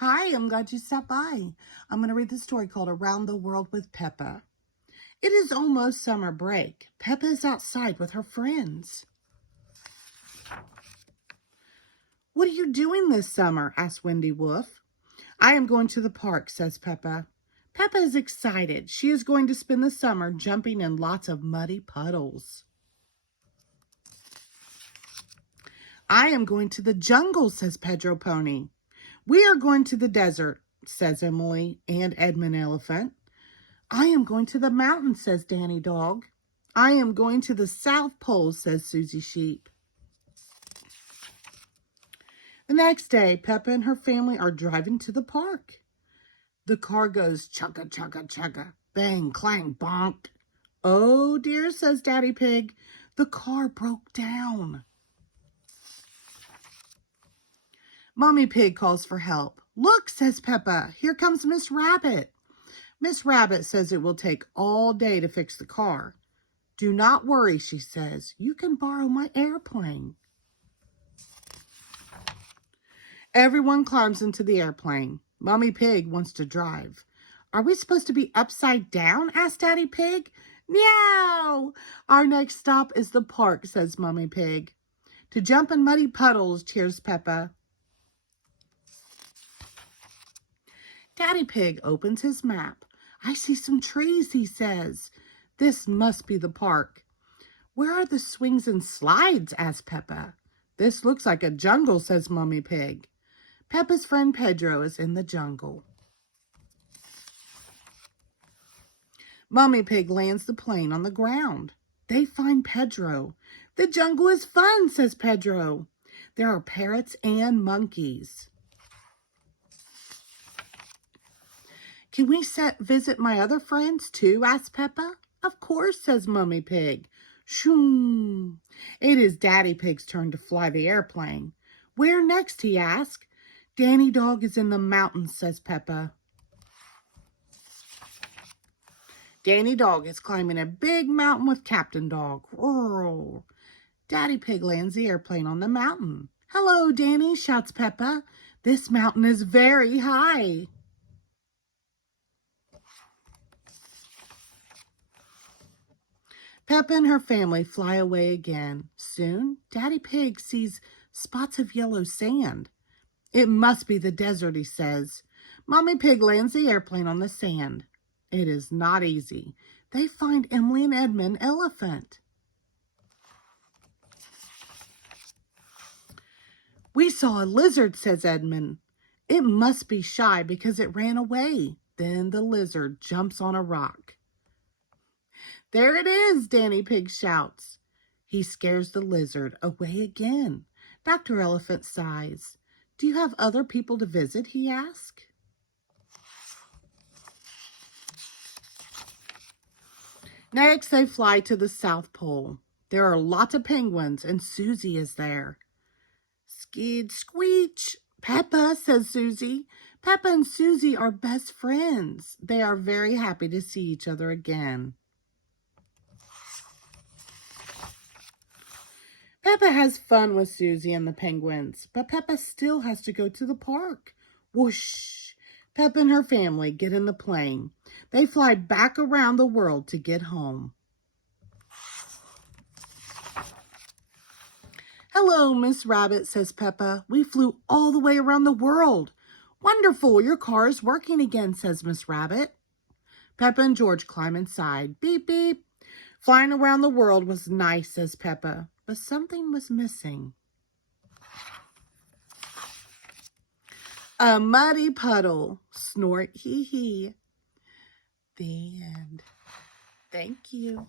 Hi, I'm glad you stopped by. I'm going to read the story called Around the World with Peppa. It is almost summer break. Peppa is outside with her friends. What are you doing this summer? Asked Wendy Wolf. I am going to the park, says Peppa. Peppa is excited. She is going to spend the summer jumping in lots of muddy puddles. I am going to the jungle, says Pedro Pony. We are going to the desert, says Emily and Edmund Elephant. I am going to the mountains, says Danny Dog. I am going to the South Pole, says Susie Sheep. The next day, Peppa and her family are driving to the park. The car goes chugga, chugga, chugga, bang, clang, bonk. Oh dear, says Daddy Pig. The car broke down. Mommy Pig calls for help. Look, says Peppa, here comes Miss Rabbit. Miss Rabbit says it will take all day to fix the car. Do not worry, she says. You can borrow my airplane. Everyone climbs into the airplane. Mommy Pig wants to drive. Are we supposed to be upside down? Asked Daddy Pig. Meow! Our next stop is the park, says Mommy Pig. To jump in muddy puddles, cheers Peppa. Daddy Pig opens his map. I see some trees, he says. This must be the park. Where are the swings and slides? Asked Peppa. This looks like a jungle, says Mommy Pig. Peppa's friend Pedro is in the jungle. Mommy Pig lands the plane on the ground. They find Pedro. The jungle is fun, says Pedro. There are parrots and monkeys. Can we visit my other friends too? Asked Peppa. Of course, says Mommy Pig. Shoo! It is Daddy Pig's turn to fly the airplane. Where next? He asked. Danny Dog is in the mountains, says Peppa. Danny Dog is climbing a big mountain with Captain Dog. Roar. Daddy Pig lands the airplane on the mountain. Hello, Danny, shouts Peppa. This mountain is very high. Peppa and her family fly away again. Soon, Daddy Pig sees spots of yellow sand. It must be the desert, he says. Mommy Pig lands the airplane on the sand. It is not easy. They find Emily and Edmund Elephant. We saw a lizard, says Edmund. It must be shy because it ran away. Then the lizard jumps on a rock. There it is, Danny Pig shouts. He scares the lizard away again. Dr. Elephant sighs. Do you have other people to visit? He asks. Next, they fly to the South Pole. There are lots of penguins, and Susie is there. Skeed squeech, Peppa, says Susie. Peppa and Susie are best friends. They are very happy to see each other again. Peppa has fun with Susie and the penguins, but Peppa still has to go to the park. Whoosh! Peppa and her family get in the plane. They fly back around the world to get home. Hello, Miss Rabbit, says Peppa. We flew all the way around the world. Wonderful, your car is working again, says Miss Rabbit. Peppa and George climb inside. Beep, beep. Flying around the world was nice, says Peppa, but something was missing. A muddy puddle. Snort, hee hee. The end. Thank you.